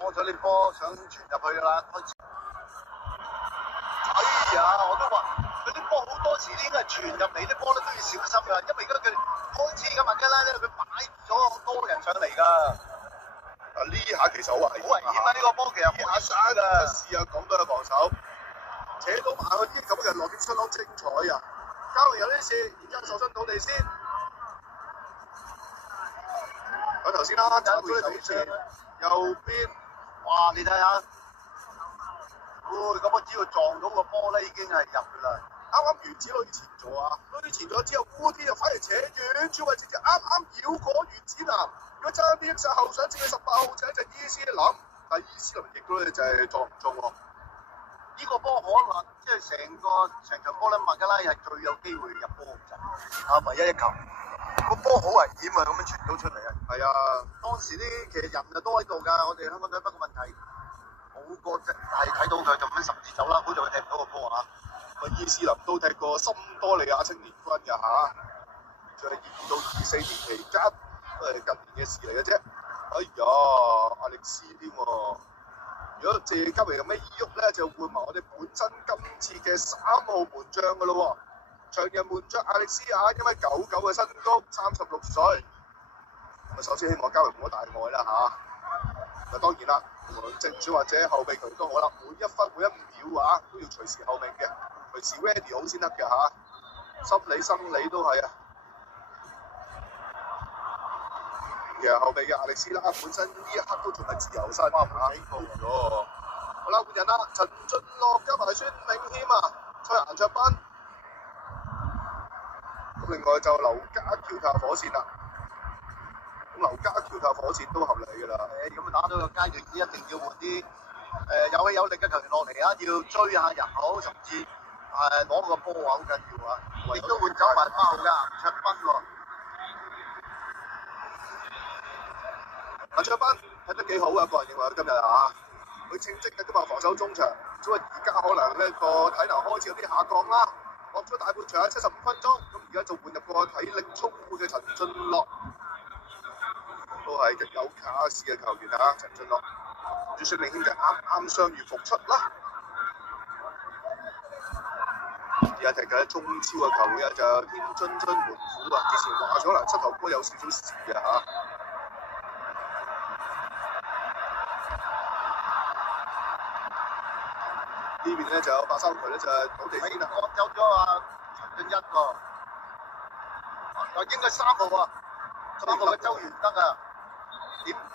多咗啲波想傳入去啦，開始。哎呀，我都話佢啲波好多時應該係傳入嚟啲波咧都要小心㗎，因為而家佢開始而家麥吉拉咧，佢擺咗好多人上嚟㗎。呢下其實好危險，好危險啊！呢個波其實好危險㗎。試下港隊嘅防守，扯到埋去啲咁嘅落點出好精彩啊！交流有啲事，然之後受身倒地先。佢頭先啦，站咗喺前右邊，哇！你睇下，咁我只要撞到個波咧，已經係入㗎啦。啱啱原子女前咗啊，女前咗之後，烏天就反而扯遠，轉位直接啱啱繞過原子男。如果爭啲一殺後想接佢18號仔就伊斯林，但係伊斯林亦都咧就係撞唔中喎。呢個波可能即係成場波咧，麥吉拉係最有機會入波㗎，唯一一球。個波好危險啊！咁樣傳到出嚟啊！係啊，當時啲其實人就多喺度㗎，我哋香港隊不過問題冇個即係睇到佢就咁甚至走啦，好在佢踢唔到個波啊！伊斯林都踢過森多利亞青年軍㗎嚇，就係22到24年期間，都係近年嘅事嚟嘅啫。哎呀，阿力斯添喎！如果謝家榮有咩意喐咧，就換埋我哋本身今次嘅3號門將㗎咯喎。長人門將阿力斯亞1.99米嘅身高，36歲。首先希望家榮唔好大礙啦嚇。當然啦，無論正選或者後備球都好啦，每一分每一秒啊都要隨時候命嘅，隨時 ready 好先得嘅嚇。心理生理都係啊。其實後備嘅阿力斯啦，本身呢一刻都仲係自由身啊，起高咗。好啦，換人啦，陳俊樂加埋孫銘謙啊，蔡顏卓班。咁另外就劉家橋靠火線啦。咁劉家橋靠火線都合理㗎啦。咁打到個階段，一定要換啲有氣有力嘅球員落嚟啊！要追下入口，甚至攞個波啊，好緊要啊！亦都換走埋8號嘅顏卓斌喎。顏卓班睇得幾好啊！個人認為今日啊，佢稱職嘅今日防守中場，只不過而家可能呢個體能開始有啲下降啦。落咗大半場75分鐘，咁而家就換入個體力充沛嘅陳俊樂，都係極有卡士嘅球員啊！陳俊樂，朱孫銘謙就啱啱傷愈復出啦。而家踢緊中超嘅球員就天津津門虎啊！之前話咗可能膝頭哥有少少事嘅嚇。呢邊咧就有白衫渠咧就係倒地先啦。趕走咗啊陳俊一喎，應該3號啊，3號嘅周元德啊，點